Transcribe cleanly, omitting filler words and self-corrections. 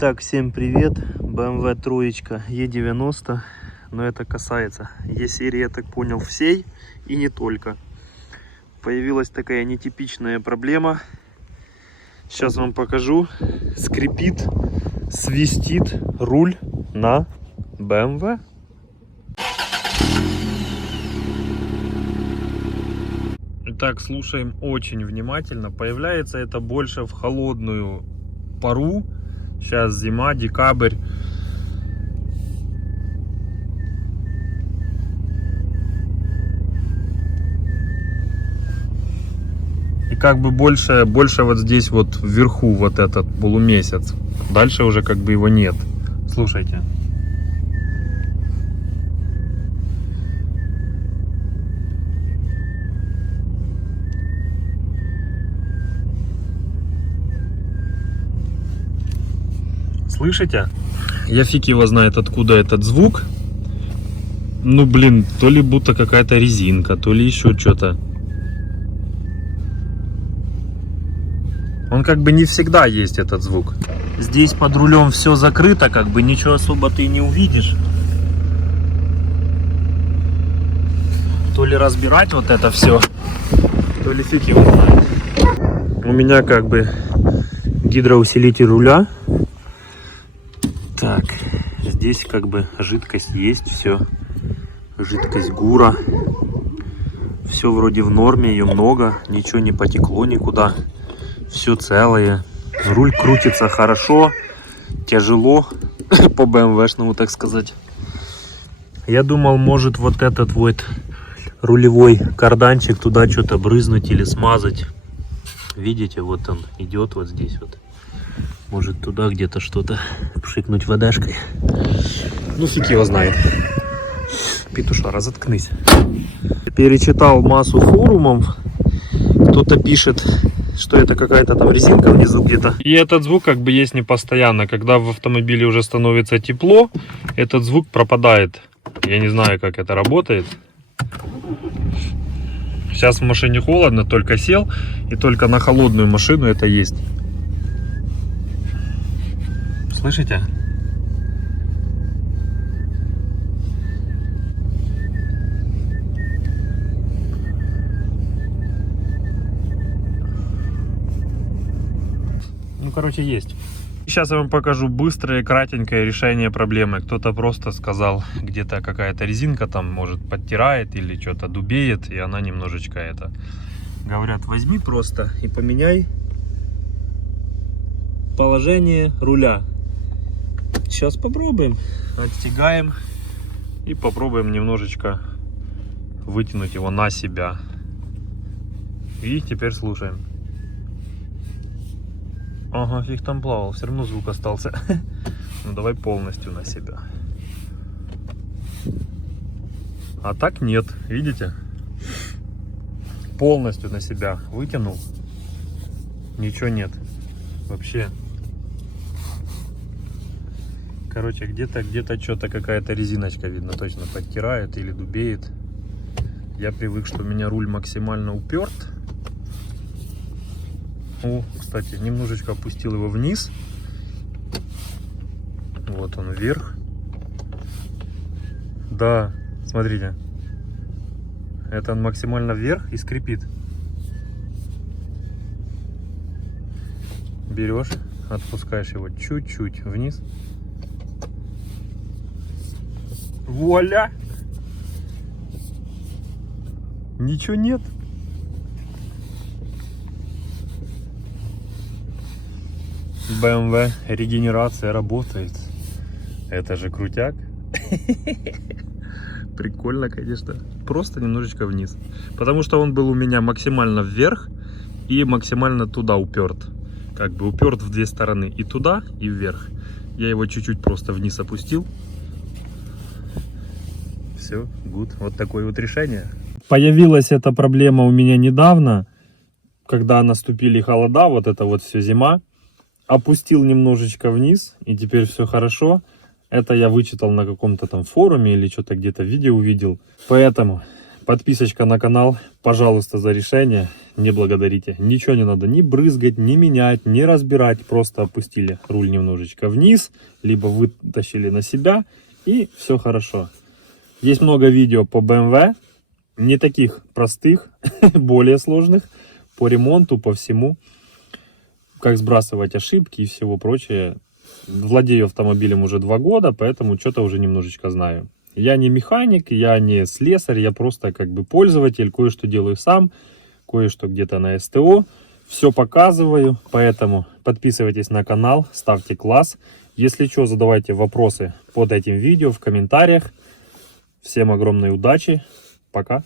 Итак, всем привет. BMW троечка E90. Но это касается E-серии, я так понял, всей и не только. Появилась такая нетипичная проблема. Сейчас вам покажу. Скрипит, свистит руль на BMW. Итак, слушаем очень внимательно. Появляется это больше в холодную пару. Сейчас зима, декабрь. И как бы больше вот здесь вот вверху вот этот полумесяц. Дальше уже как бы его нет. Слушайте. Слышите? Я фиг его знает, откуда этот звук. Ну блин, то ли будто какая-то резинка, то ли еще что-то. Он как бы не всегда есть, этот звук. Здесь под рулем все закрыто, как бы ничего особо ты не увидишь. То ли разбирать вот это все, то ли фиг его знает. У меня как бы гидроусилитель руля. Так, здесь как бы жидкость есть, все. Жидкость ГУРа. Все вроде в норме, ее много, ничего не потекло никуда. Все целое. Руль крутится хорошо, тяжело, по БМВшному, так сказать. Я думал, может вот этот вот рулевой карданчик туда что-то брызнуть или смазать. Видите, вот он идет вот здесь вот. Может туда где-то что-то пшикнуть водашкой. Ну фиг его знает. Петуша, разоткнись. Перечитал массу форумов. Кто-то пишет, что это какая-то там резинка внизу где-то. И этот звук как бы есть не постоянно. Когда в автомобиле уже становится тепло, этот звук пропадает. Я не знаю, как это работает. Сейчас в машине холодно, только сел. И только на холодную машину это есть. Слышите? Ну, короче, есть. Сейчас я вам покажу быстрое, кратенькое решение проблемы. Кто-то просто сказал, где-то какая-то резинка там, может, подтирает или что-то дубеет, и она немножечко это... Говорят, возьми просто и поменяй положение руля. Сейчас попробуем. Отстегаем и попробуем немножечко вытянуть его на себя. И теперь слушаем. Ага, фиг там плавал, все равно звук остался. Ну давай полностью на себя. А так нет, видите? Полностью на себя вытянул. Ничего нет. Вообще. Короче, где-то что-то какая-то резиночка, видно, точно подтирает или дубеет. Я привык, что у меня руль максимально уперт. О, кстати, немножечко опустил его вниз. Вот он вверх. Да, смотрите. Это он максимально вверх и скрипит. Берешь, отпускаешь его чуть-чуть вниз. Вуаля! Ничего нет. BMW регенерация работает. Это же крутяк. Прикольно, конечно. Просто немножечко вниз. Потому что он был у меня максимально вверх и максимально туда уперт. Как бы уперт в две стороны. И туда, и вверх. Я его чуть-чуть просто вниз опустил. Все, good. Вот такое вот решение. Появилась эта проблема у меня недавно, когда наступили холода, вот это вот все зима. Опустил немножечко вниз, и теперь все хорошо. Это я вычитал на каком-то там форуме или что-то где-то видео увидел. Поэтому Подписочка на канал, пожалуйста, за решение. Не благодарите. Ничего не надо ни брызгать, ни менять, ни разбирать. Просто опустили руль немножечко вниз, либо вытащили на себя, и все хорошо. Есть много видео по BMW, не таких простых, более сложных, по ремонту, по всему. Как сбрасывать ошибки и всего прочее. Владею автомобилем уже 2 года, поэтому что-то уже немножечко знаю. Я не механик, я не слесарь, я просто как бы пользователь, кое-что делаю сам, кое-что где-то на СТО, все показываю, поэтому подписывайтесь на канал, ставьте класс. Если что, задавайте вопросы под этим видео в комментариях. Всем огромной удачи, пока!